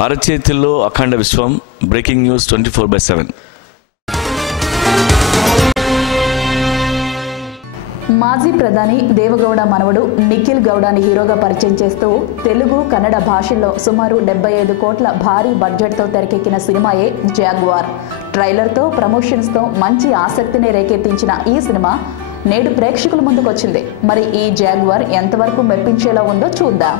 అరచేతిలో అఖండ విశ్వం breaking news 24/7. మాజీ ప్రధాని దేవగౌడ మనవడు నిఖిల్ గౌడని హీరోగా పరిచయం చేస్తూ తెలుగు కన్నడ భాషల్లో సుమారు 75 కోట్ల భారీ బడ్జెట్తో తెరకెక్కిన సినిమాయే జాగ్వార్. ట్రైలర్తో ప్రమోషన్స్తో మంచి ఆసక్తిని రేకెత్తించిన ఈ సినిమా నేడు ప్రేక్షకుల ముందుకొచ్చింది. మరి ఈ జాగ్వార్ ఎంతవరకు మెప్పించేలా ఉందో చూద్దాం.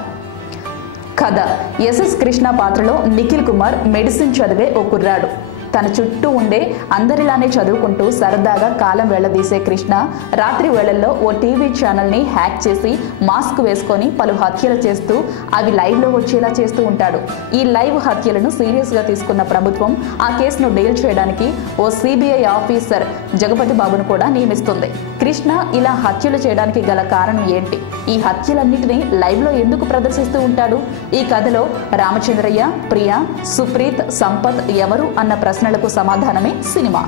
కథ: ఎస్ఎస్ కృష్ణ పాత్రలో నిఖిల్ కుమార్ మెడిసిన్ చదివే ఓ కుర్రాడు. తన చుట్టూ ఉండే అందరిలానే చదువుకుంటూ సరదాగా కాలం వెళ్లదీసే కృష్ణ రాత్రి వేళల్లో ఓ టీవీ ఛానల్ని హ్యాక్ చేసి మాస్క్ వేసుకొని పలు హత్యలు చేస్తూ అవి లైవ్లో వచ్చేలా చేస్తూ ఉంటాడు. ఈ లైవ్ హత్యలను సీరియస్గా తీసుకున్న ప్రభుత్వం ఆ కేసును డీల్ చేయడానికి ఓ సిబిఐ ఆఫీసర్ జగపతి బాబును కూడా నియమిస్తుంది. కృష్ణ ఇలా హత్యలు చేయడానికి గల కారణం ఏంటి? ఈ హత్యలన్నింటినీ లైవ్లో ఎందుకు ప్రదర్శిస్తూ ఉంటాడు? ఈ కథలో రామచంద్రయ్య, ప్రియా, సుప్రీత్, సంపత్ ఎవరు అన్న ప్రశ్నలకు సమాధానమే సినిమా.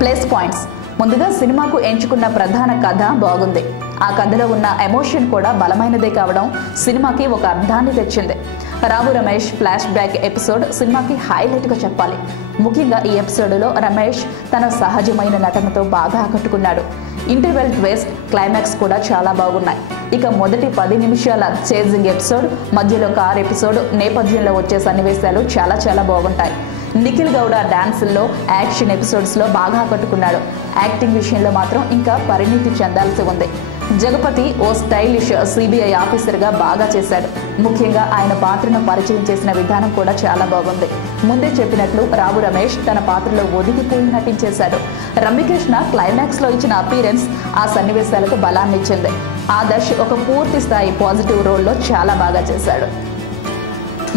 ప్లస్ పాయింట్స్: ముందుగా సినిమాకు ఎంచుకున్న ప్రధాన కథ బాగుంది. ఆ కథలో ఉన్న ఎమోషన్ కూడా బలమైనదే కావడం సినిమాకి ఒక అర్థాన్ని తెచ్చింది. Rao Ramesh flash back episode సినిమాకి హైలైట్గా చెప్పాలి. ముఖ్యంగా ఈ ఎపిసోడ్లో రమేష్ తన సహజమైన నటనతో బాగా ఆకట్టుకున్నాడు. ఇంటర్వెల్ ట్విస్ట్, క్లైమాక్స్ కూడా చాలా బాగున్నాయి. ఇక మొదటి 10 నిమిషాల చేజింగ్ ఎపిసోడ్, మధ్యలో కార్ ఎపిసోడ్, నేపథ్యంలో వచ్చే సన్నివేశాలు చాలా బాగుంటాయి. నిఖిల్ గౌడ డాన్సుల్లో, యాక్షన్ ఎపిసోడ్స్లో బాగా ఆకట్టుకున్నాడు. యాక్టింగ్ విషయంలో మాత్రం ఇంకా పరిణితి చెందాల్సి ఉంది. జగపతి ఓ స్టైలిష్ సిబిఐ ఆఫీసర్గా బాగా చేశాడు. ముఖ్యంగా ఆయన పాత్రను పరిచయం చేసిన విధానం కూడా చాలా బాగుంది. ముందే చెప్పినట్లు రావు రమేష్ తన పాత్రలో ఒదిగిపోయి నటించేశాడు. రమ్యకృష్ణ క్లైమాక్స్లో ఇచ్చిన అపీరెన్స్ ఆ సన్నివేశాలకు బలాన్నిచ్చింది. ఆదర్శ్ ఒక పూర్తి స్థాయి పాజిటివ్ రోల్లో చాలా బాగా చేశాడు.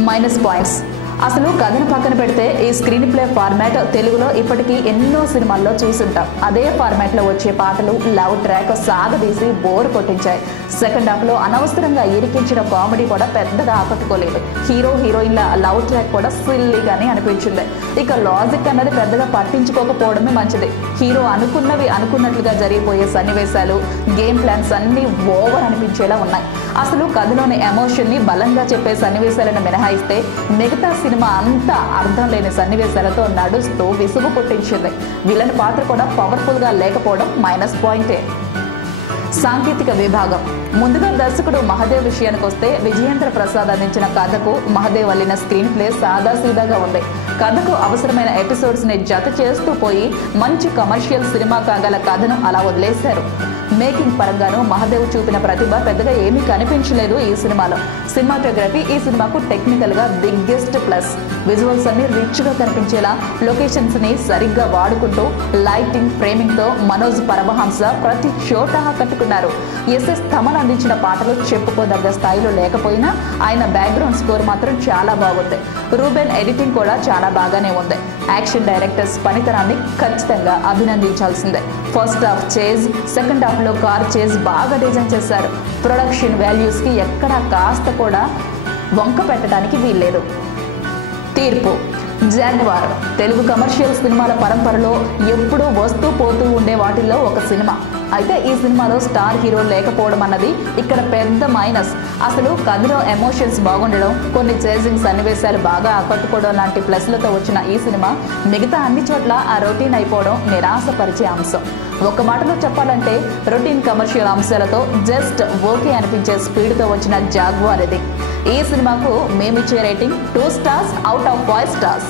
మైనస్ పాయింట్స్: అసలు కథను పక్కన పెడితే ఈ స్క్రీన్ ప్లే ఫార్మాట్ తెలుగులో ఇప్పటికీ ఎన్నో సినిమాల్లో చూసుంటాం. అదే ఫార్మాట్లో వచ్చే పాటలు లవ్ ట్రాక్ సాగదీసి బోర్ కొట్టించాయి. సెకండ్ హాఫ్లో అనవసరంగా ఇరికించిన కామెడీ కూడా పెద్దగా ఆకట్టుకోలేదు. హీరో హీరోయిన్ల లవ్ ట్రాక్ కూడా సిల్లీగానే అనిపించింది. ఇక లాజిక్ అన్నది పెద్దగా పట్టించుకోకపోవడమే మంచిది. హీరో అనుకున్నవి అనుకున్నట్లుగా జరిగిపోయే సన్నివేశాలు, గేమ్ ప్లాన్స్ అన్నీ ఓవర్ అనిపించేలా ఉన్నాయి. అసలు కథలోని ఎమోషన్ని బలంగా చెప్పే సన్నివేశాలను మినహాయిస్తే మిగతా సినిమా అంతా అర్థం లేని సన్నివేశాలతో నడుస్తూ విసుగు పుట్టించింది. విలన్ పాత్ర కూడా పవర్ఫుల్గా లేకపోవడం మైనస్ పాయింటే. సాంకేతిక విభాగం: ముందుగా దర్శకుడు మహదేవ్ విషయానికి వస్తే విజయేంద్ర ప్రసాద్ అందించిన కథకు మహదేవ్ అల్లిన స్క్రీన్ ప్లే సాదాసీదాగా ఉంది. కథకు అవసరమైన ఎపిసోడ్స్ ని జత చేస్తూ పోయి మంచి కమర్షియల్ సినిమా కాగల కథను అలా వదిలేశారు. మేకింగ్ పరంగాను మహదేవ్ చూపిన ప్రతిభ పెద్దగా ఏమీ కనిపించలేదు ఈ సినిమాలో. సినిమాటోగ్రఫీ ఈ సినిమాకు టెక్నికల్ గా బిగ్గెస్ట్ ప్లస్. విజువల్స్ అన్ని రిచ్ గా కనిపించేలా లొకేషన్స్ ని సరిగ్గా వాడుకుంటూ లైటింగ్, ఫ్రేమింగ్ తో మనోజ్ పరమహంస ప్రతి చోట ఆకట్టుకున్నారు. ఎస్ఎస్ తమన్ అందించిన పాటలు చెప్పుకోదగ్గ స్థాయిలో లేకపోయినా ఆయన బ్యాక్గ్రౌండ్ స్కోర్ మాత్రం చాలా బాగుంది. రూబెన్ ఎడిటింగ్ కూడా చాలా బాగానే ఉంది. యాక్షన్ డైరెక్టర్స్ పనితనాన్ని ఖచ్చితంగా అభినందించాల్సిందే. First half chase, second half లో కార్ చేజ్ బాగా డిజైన్ చేశారు. ప్రొడక్షన్ వాల్యూస్ కి ఎక్కడా కాస్త కూడా వంక పెట్టడానికి వీల్లేదు. తీర్పు: జాగ్వార్ తెలుగు కమర్షియల్ సినిమాల పరంపరలో ఎప్పుడూ వస్తూ పోతూ ఉండే వాటిల్లో ఒక సినిమా. అయితే ఈ సినిమాలో స్టార్ హీరో లేకపోవడం అన్నది ఇక్కడ పెద్ద మైనస్. అసలు కథలో ఎమోషన్స్ బాగుండడం, కొన్ని చేజింగ్ సన్నివేశాలు బాగా ఆకట్టుకోవడం లాంటి ప్లస్లతో వచ్చిన ఈ సినిమా మిగతా అన్ని చోట్ల ఆ రొటీన్ అయిపోవడం నిరాశపరిచే అంశం. ఒక మాటలో చెప్పాలంటే రొటీన్ కమర్షియల్ అంశాలతో జస్ట్ ఓకే అనిపించే స్పీడ్తో వచ్చిన జాగ్వార్ ఇది. ఈ సినిమాకు మేమిచ్చే rating 2 stars out of 5 stars.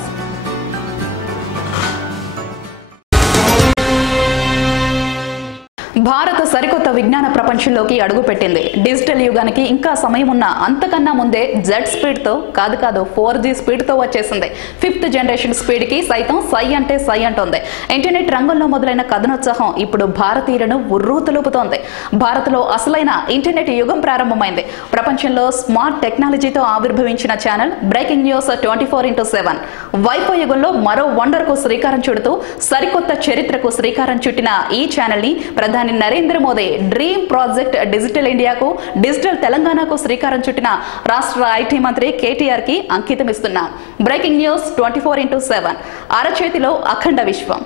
Bharat సరికొత్త విజ్ఞాన ప్రపంచంలోకి అడుగుపెట్టింది. డిజిటల్ యుగానికి ఇంకా సమయం ఉన్న అంతకన్నా ముందే జెడ్ స్పీడ్తో కాదు 4G స్పీడ్తో వచ్చేసింది. 5th జనరేషన్ స్పీడ్కి సైతం సై అంటే సై అంటోంది. ఇంటర్నెట్ రంగంలో మొదలైన కథనోత్సాహం ఇప్పుడు భారతీయులను ఉర్రూతలూపుతోంది. భారత్లో అసలైన ఇంటర్నెట్ యుగం ప్రారంభమైంది. ప్రపంచంలో స్మార్ట్ టెక్నాలజీతో ఆవిర్భవించిన ఛానల్ బ్రేకింగ్ న్యూస్ 24/7. వైఫై యుగంలో మరో వండర్కు శ్రీకారం చుడుతూ సరికొత్త చరిత్రకు శ్రీకారం చుట్టిన ఈ ఛానల్ని ప్రధాని Narendra Modi dream project digital ఇండియాకు, డిజిటల్ తెలంగాణకు శ్రీకారం చుట్టిన రాష్ట్ర ఐటీ మంత్రి కేటీఆర్ కి అంకితం ఇస్తున్నా. బ్రేకింగ్ న్యూస్ 24/7 అరచేతిలో అఖండ విశ్వం.